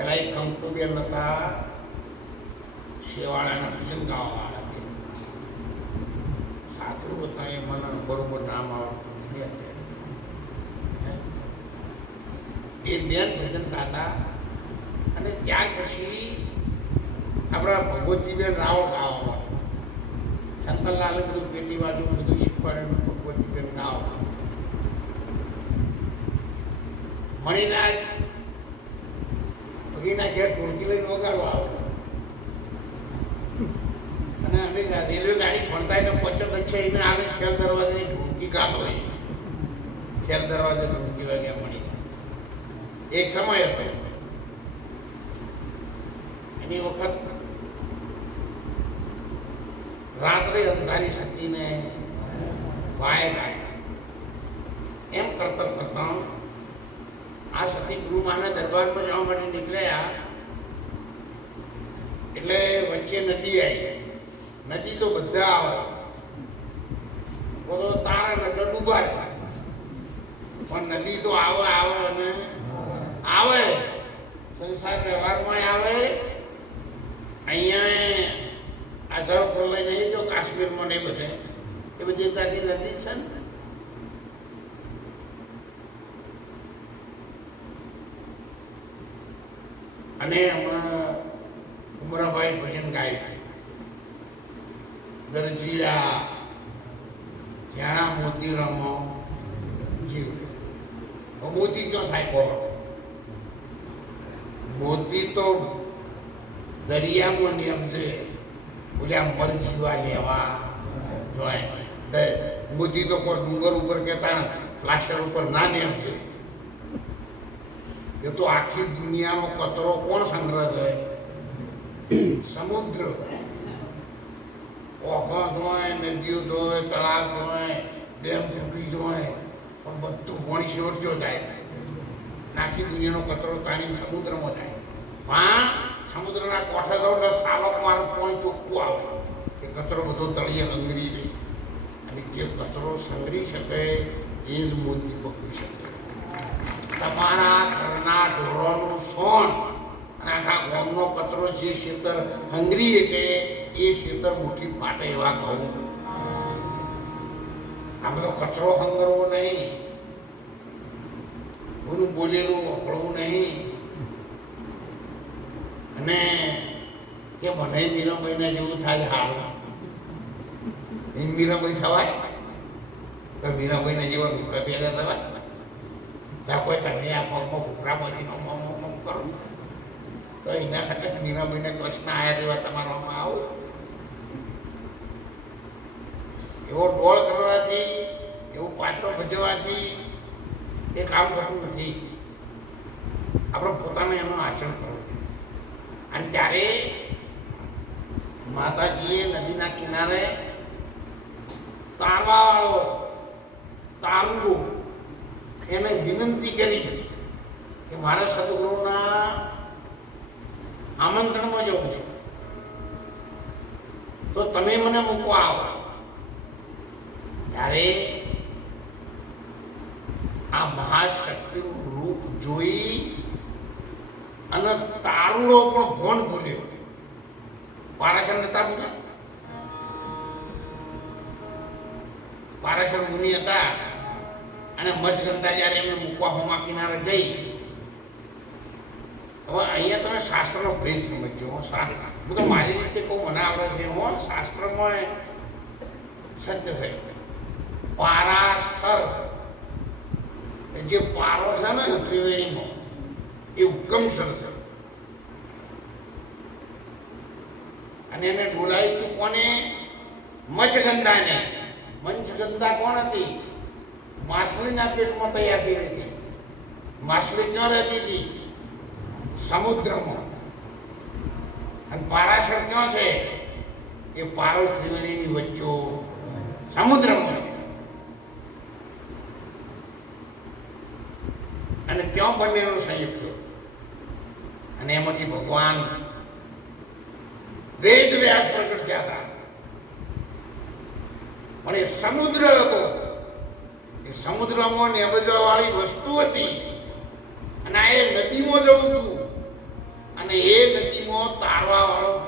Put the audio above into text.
પેલા એક કંકુબેન હતા શેવાળાના ફિલ્મ ગાવાવાળા છે. સાચું એ મને બરોબર નામ આવડતું એ બેન ભજન ગાતા અને ત્યાર પછી આપણા ભગવતીબેન રાવ ગાવા શંકરલાલે બધું પેટી બાજુ બધું શીખવાડેલું ભગવતીબેન ગાવા મણિલાલ ભગીના ઘેર ઢોલકી લઈને વગાડવા આવે. અને અમે રેલવે ગાડી ભણતા એને પચત છે એને આવે શેલ દરવાજાની ઢોલકી ગાતો હોય. શેલ દરવાજાની ઢોલકી વાગ્યા મળી. એક સમય હતો. એની વખત રાત્રે અંધારી શક્તિને વાય ગાય એમ કરતર કરતા સતી ગુરુમાના દરબારમાં જવા માટે નીકળ્યા, એટલે વચ્ચે નદી આવી. નદી તો બધા આવે. બોલો, તારા નગર ડૂબા પણ નદી તો આવે આવે અને આવે. સંસાર વ્યવહારમાં આવે. અહીંયા આઝાદ લઈ નહીં, તો કાશ્મીરમાં ને બધે. એ બધી ત્યાંથી નદી છે ને? અને હમણાં ઉમરાભાઈ ભજન ગાય દરજીયા જાણા મોતી રમો જીવ મોતી તો થાય કોણ મોતી તો દરિયામાં નિયમ છે. બોલ્યા મન જીવા લેવા જોય મોતી તો કોઈ ડુંગર ઉપર કેતા પ્લાસ્ટર ઉપર ના નિયમ છે. એ તો આખી દુનિયાનો કચરો કોણ સંગ્રહ? છે સમુદ્ર. ઓખો ધોય નદીઓ ધોય તળાવ જોય, ડેમ તૂટી જોય, પણ બધું પાણી શેવટજો જાય. આખી દુનિયાનો કચરો તાણી સમુદ્રમાં જાય. પણ સમુદ્રના કોઠે સાવક મારું પાણી ચોખ્ખું આવે. એ કચરો બધો તળિયે લંગરી જાય અને જે કચરો સંગરી શકે, એ જ મોતી પકડી શકે. તમારા ઘરના ઢોરોનું સોન અને આખા ગામનો કચરો જે ખેતર હંગરી એટલે એ ખેતર મુઠ્ઠી પાટે એવા ઘઉં. આ બધો કચરો હંગરવો નહીં. ગુરુ બોલેલું વકળવું નહીં. અને કે મને મીરાબાઈને જેવું થાય હાલ. એ મીરાબાઈ થવાય? તો મીરાબાઈને જેવા રૂપિયા પહેલા થવાય? આ પગમાં ભૂખરા બની નમ કરો તો એના કરતા મીરાબાઈને કૃષ્ણ આયા તેવા તમારામાં આવું એવો ડોળ કરવાથી એવું પાત્રો ભજવવાથી એ કામ કરવું નથી આપણે પોતાને એનું આચરણ કરવું. અને ત્યારે માતાજીએ નદીના કિનારે તારવાવાળો તારવો એને વિનંતી કરી કે મારે સદગુરુના આમંત્રણમાં જવું છે. તો તમે મને મૂકવા આવો. ત્યારે આ મહાશક્તિનું રૂપ જોઈ અને તારુડો પણ ભોન ભૂલ્યો. પારાશર હતા બોલ્યા? પારાશર મુનિ હતા. અને મચગંધા જ્યારે એમને મૂકવા હોમા કિનારે ગઈ, હવે અહીંયા તમે શાસ્ત્રનો ભેદ સમજજો હો, શાસ્ત્ર. હું તો મારી રીતે કહું, મને આવડે છે હો, શાસ્ત્રમાં સત્ય છે. પારાસર. જે પારો છે ને ત્રિવેણીનો, એ ઉગમ સર છે. અને એને બોલાવી કોને મચગંધાને મંચગંધા કોણ હતી? માછલીના પેટમાં તૈયાર થઈ હતી. માછલી ન રહેતી હતી. સમુદ્રમાં. અને પારાશર ક્યાં છે? એ પારો ત્રિવેણીની વચ્ચો. સમુદ્રમાં. અને ત્યાં બંનેનો સંયુક્ત અને એમાંથી ભગવાન વેદ વ્યાસ પ્રગટ થયા હતા. પણ એ સમુદ્ર હતો. એ સમુદ્રમાં નેબજવા વાળી વસ્તુ હતી. અને આ એ નદીમાં જવું હતું. અને એ નદીમાં તારવા વાળો